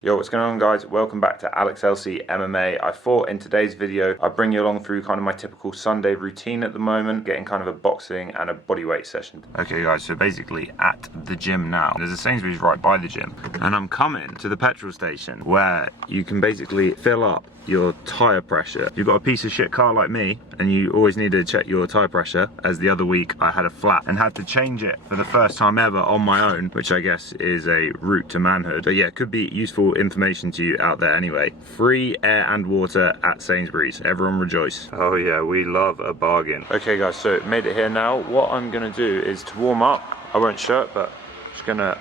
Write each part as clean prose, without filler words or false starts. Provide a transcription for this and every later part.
Yo, what's going on guys? Welcome back to Alex LC MMA. I thought in today's video I'd bring you along through kind of my typical Sunday routine at the moment, getting kind of a boxing and a bodyweight session. Okay guys, so basically at the gym now. There's a Sainsbury's right by the gym and I'm coming to the petrol station where you can basically fill up your tire pressure. If you've got a piece of shit car like me and you always need to check your tire pressure, as the other week I had a flat and had to change it for the first time ever on my own, which I guess is a route to manhood. But yeah, it could be useful information to you out there anyway. Free air and water at Sainsbury's. Everyone rejoice. Oh yeah, we love a bargain. Okay guys, so made it here now. What I'm gonna do is to warm up, I won't shirt, but just gonna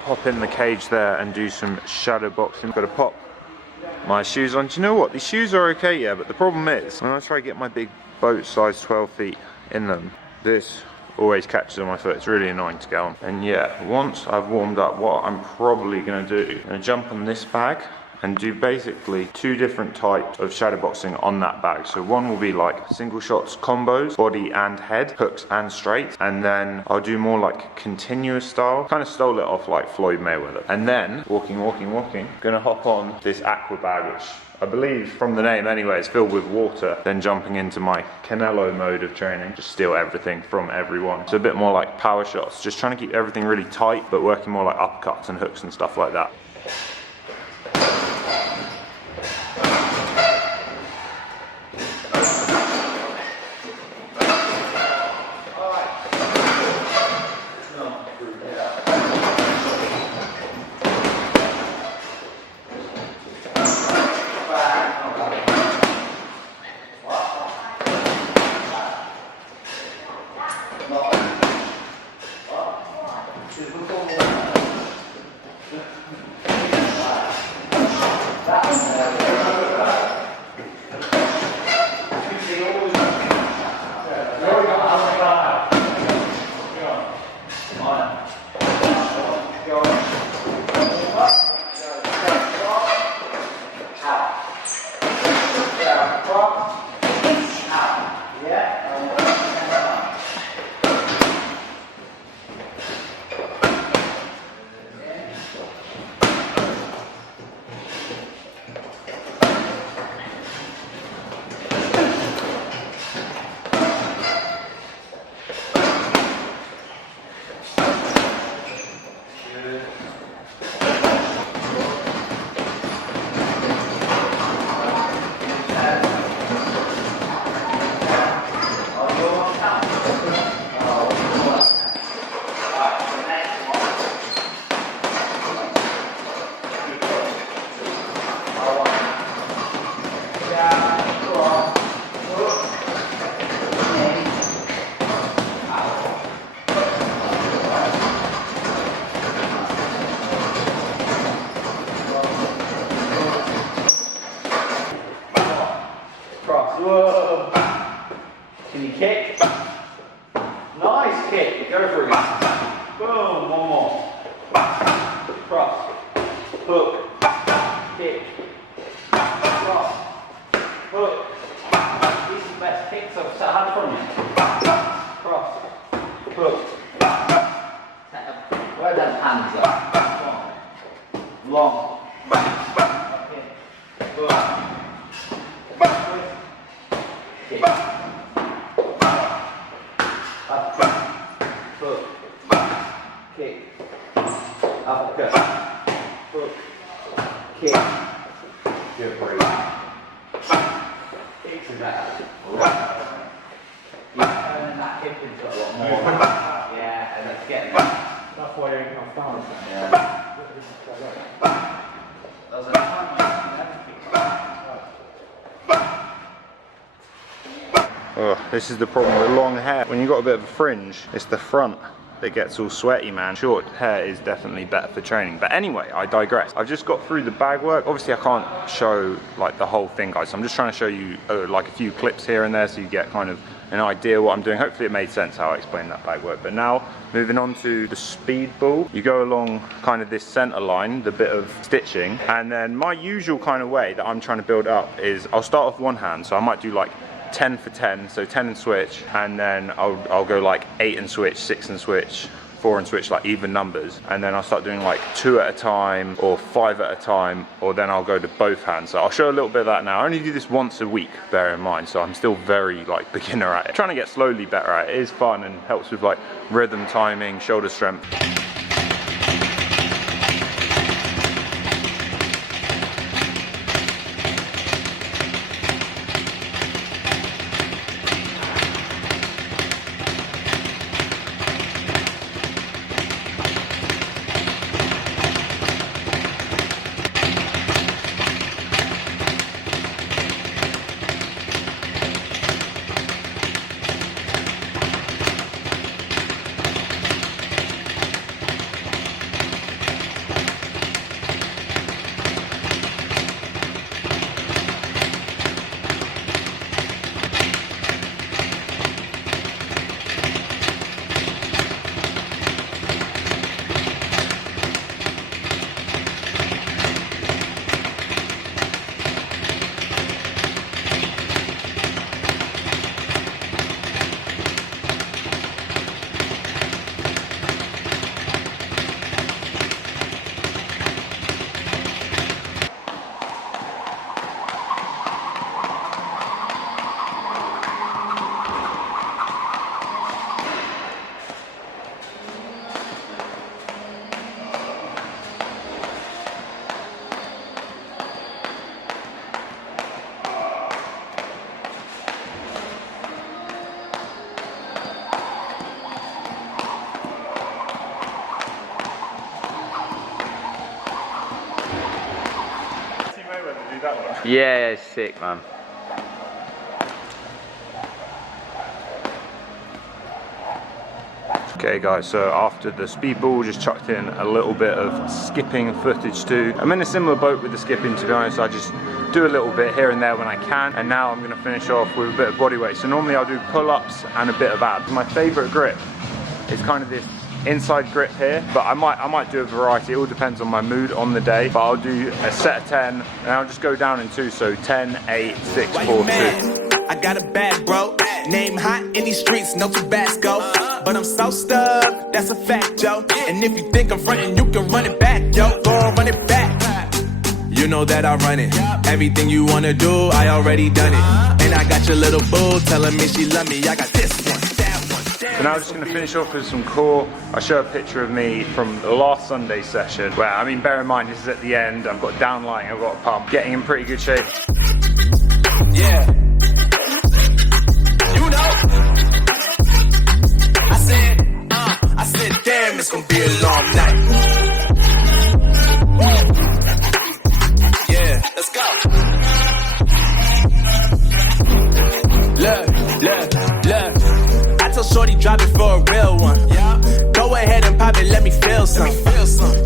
hop in the cage there and do some shadow boxing. Gotta pop my shoes on. Do you know what? These shoes are okay, yeah, but the problem is when I try to get my big boat size 12 feet in them, this always catches on my foot. It's really annoying to get on. And yeah, once I've warmed up, what I'm probably gonna do, I'm gonna jump on this bag and do basically two different types of shadow boxing on that bag. So one will be like single shots combos, body and head, hooks and straight. And then I'll do more like continuous style. Kind of stole it off like Floyd Mayweather. And then walking, gonna hop on this aqua bag, which I believe from the name anyway, it's filled with water. Then jumping into my Canelo mode of training, just steal everything from everyone. So a bit more like power shots, just trying to keep everything really tight, but working more like uppercuts and hooks and stuff like that. Whoa. Can you kick? Nice kick. Go for it. Boom. One more. Cross. Hook. Kick. Cross. Hook. These are the best kicks I've had from you. Cross. Hook. Where them hands are. Long. Okay. Boom. Kick. Up, hook, kick, uppercut, hook, kick, good break. Kicks are better. You're turning that hip into a lot more. Yeah, and that's getting there. That's why I can't balance it. Yeah. Those are the Oh, this is the problem with long hair. When you've got a bit of a fringe, it's the front that gets all sweaty, man. Short hair is definitely better for training. But anyway, I digress. I've just got through the bag work. Obviously, I can't show like the whole thing, guys. So I'm just trying to show you like a few clips here and there so you get kind of an idea what I'm doing. Hopefully it made sense how I explained that bag work. But now, moving on to the speedball. You go along kind of this center line, the bit of stitching. And then my usual kind of way that I'm trying to build up is I'll start off one hand. So I might do like 10 for 10, so 10 and switch, and then I'll go like 8 and switch, 6 and switch, 4 and switch like even numbers, and then I'll start doing like 2 at a time or 5 at a time, or then I'll go to both hands. So I'll show a little bit of that now. I only do this once a week, bear in mind, so I'm still very like beginner at it. Trying to get slowly better at it. It is fun and helps with like rhythm, timing, shoulder strength. Yeah, it's sick, man. Okay guys, so after the speedball, just chucked in a little bit of skipping footage too. I'm in a similar boat with the skipping, to be honest. I just do a little bit here and there when I can, and now I'm going to finish off with a bit of body weight. So normally I'll do pull-ups and a bit of abs. My favourite grip is kind of this inside grip here, but I might do a variety. It all depends on my mood on the day, but I'll do a set of 10 and I'll just go down in 2, so 10, 8, 6, 4, 2. I got a bad bro, name hot in these streets, no Tabasco, but I'm so stuck, that's a fact, yo. And if you think I'm frontin', you can run it back, yo. Go on, run it back. You know that I run it. Everything you wanna do, I already done it. And I got your little boo telling me she love me. I got this one, that one. So now I'm just going to finish off with some core. I'll show a picture of me from the last Sunday session, where, I mean, bear in mind, this is at the end. I've got down lighting, I've got a pump, getting in pretty good shape. Yeah. You know. I said, damn, it's gonna be a long night. Yeah, let's go. Look. I told Shorty drop it for a real one. Yeah. Go ahead and pop it, let me feel some.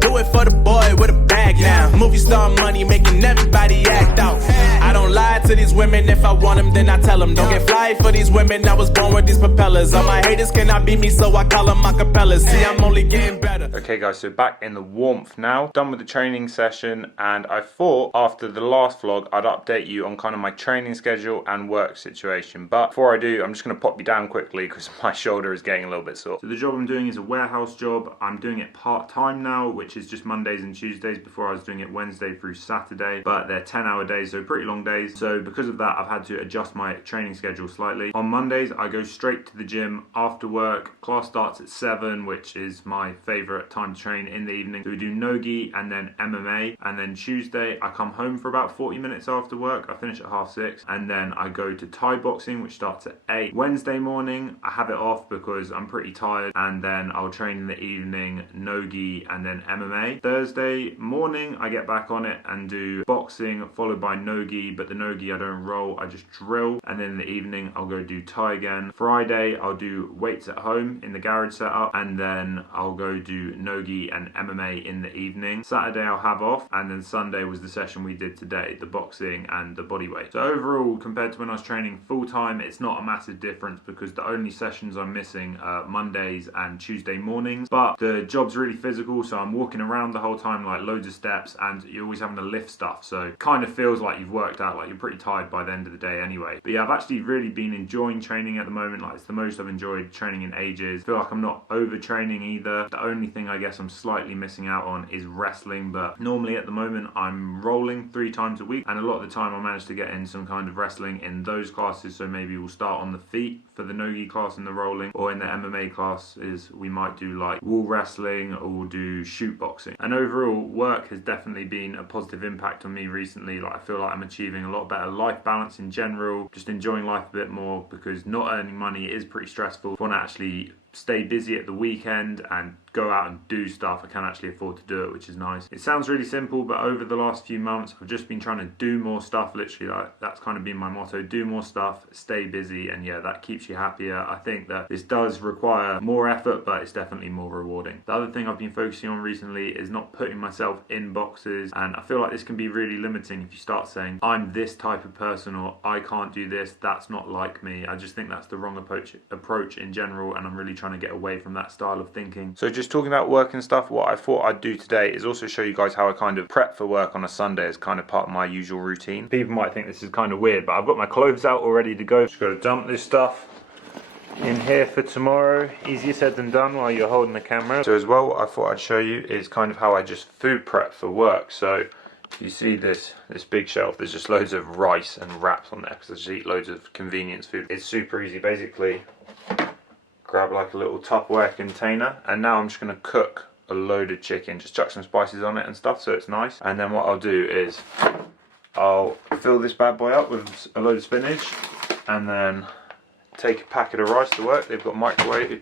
Do it for the boy with a bag now. Movie star money making everybody act out. I don't lie to these women. If I want them, then I tell them. Don't get fly for these women. I was born with these propellers. All my haters cannot beat me, so I call them acapellas. See, I'm only getting better. Okay guys, so back in the warmth now. Done with the training session, and I thought after the last vlog I'd update you on kind of my training schedule and work situation. But before I do, I'm just going to pop you down quickly because my shoulder is getting a little bit sore. So the job I'm doing is a warehouse job. I'm doing it part-time now, which is just Mondays and Tuesdays. Before I was doing it Wednesday through Saturday, but they're 10-hour days, so pretty long days. So because of that, I've had to adjust my training schedule slightly. On Mondays, I go straight to the gym after work. Class starts at 7, which is my favorite time to train in the evening. So we do no-gi and then MMA. And then Tuesday, I come home for about 40 minutes after work. I finish at 6:30, and then I go to Thai boxing, which starts at 8. Wednesday morning, I have it off because I'm pretty tired, and then I'll train in the evening, no-gi and then MMA. Thursday morning, I get back on it and do boxing followed by no-gi, but the no-gi I don't roll, I just drill. And then in the evening, I'll go do Thai again. Friday, I'll do weights at home in the garage setup, and then I'll go do no-gi and MMA in the evening. Saturday, I'll have off, and then Sunday was the session we did today, the boxing and the body weight. So overall, compared to when I was training full-time, it's not a massive difference because the only sessions I'm missing are Mondays and Tuesday mornings. But the job's really physical, so I'm walking around the whole time, like loads of steps, and you're always having to lift stuff. So it kind of feels like you've worked out, like you're pretty pretty tired by the end of the day anyway. But yeah, I've actually really been enjoying training at the moment. Like, it's the most I've enjoyed training in ages. I feel like I'm not overtraining either. The only thing I guess I'm slightly missing out on is wrestling, but normally at the moment I'm rolling 3 times a week, and a lot of the time I manage to get in some kind of wrestling in those classes. So maybe we'll start on the feet for the no-gi class and the rolling, or in the MMA classes we might do like wall wrestling, or we'll do shoot boxing. And overall, work has definitely been a positive impact on me recently. Like, I feel like I'm achieving a lot better life balance in general, just enjoying life a bit more, because not earning money is pretty stressful. If I want to actually stay busy at the weekend and go out and do stuff, I can actually afford to do it, which is nice. It sounds really simple, but over the last few months I've just been trying to do more stuff. Literally, like, that's kind of been my motto: do more stuff, stay busy, and yeah, that keeps you happier. I think that this does require more effort, but it's definitely more rewarding. The other thing I've been focusing on recently is not putting myself in boxes, and I feel like this can be really limiting if you start saying I'm this type of person, or I can't do this, that's not like me. I just think that's the wrong approach in general, and I'm really trying to get away from that style of thinking. So just talking about work and stuff, what I thought I'd do today is also show you guys how I kind of prep for work on a Sunday as kind of part of my usual routine. People might think this is kind of weird, but I've got my clothes out all ready to go. Just got to dump this stuff in here for tomorrow. Easier said than done while you're holding the camera. So as well, what I thought I'd show you is kind of how I just food prep for work. So you see this big shelf, there's just loads of rice and wraps on there because I just eat loads of convenience food. It's super easy. Basically, grab like a little Tupperware container, and now I'm just going to cook a load of chicken, just chuck some spices on it and stuff so it's nice. And then what I'll do is I'll fill this bad boy up with a load of spinach, and then take a packet of rice to work. They've got microwaves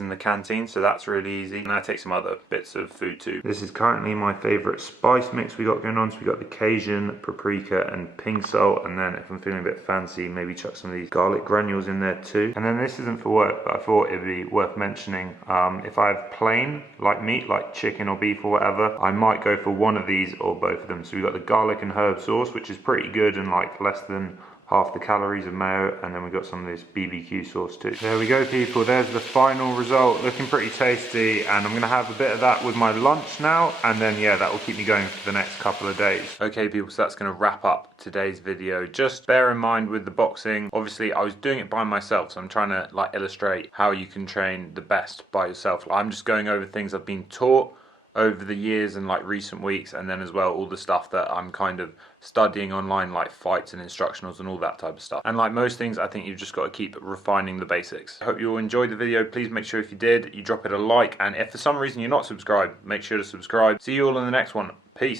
in the canteen, so that's really easy. And I take some other bits of food too. This is currently my favourite spice mix we got going on. So we got the Cajun, paprika and pink salt, and then if I'm feeling a bit fancy, maybe chuck some of these garlic granules in there too. And then this isn't for work, but I thought it'd be worth mentioning. If I have plain like meat, like chicken or beef or whatever, I might go for one of these or both of them. So we got the garlic and herb sauce, which is pretty good and like less than half the calories of mayo, and then we got some of this BBQ sauce too. There we go, people, there's the final result, looking pretty tasty, and I'm gonna have a bit of that with my lunch now, and then yeah, that will keep me going for the next couple of days. Okay people, so that's gonna wrap up today's video. Just bear in mind with the boxing, obviously I was doing it by myself, so I'm trying to like illustrate how you can train the best by yourself. I'm just going over things I've been taught over the years and like recent weeks, and then as well all the stuff that I'm kind of studying online, like fights and instructionals and all that type of stuff. And like most things, I think you've just got to keep refining the basics. I hope you all enjoyed the video. Please make sure if you did, you drop it a like, and if for some reason you're not subscribed, make sure to subscribe. See you all in the next one. Peace.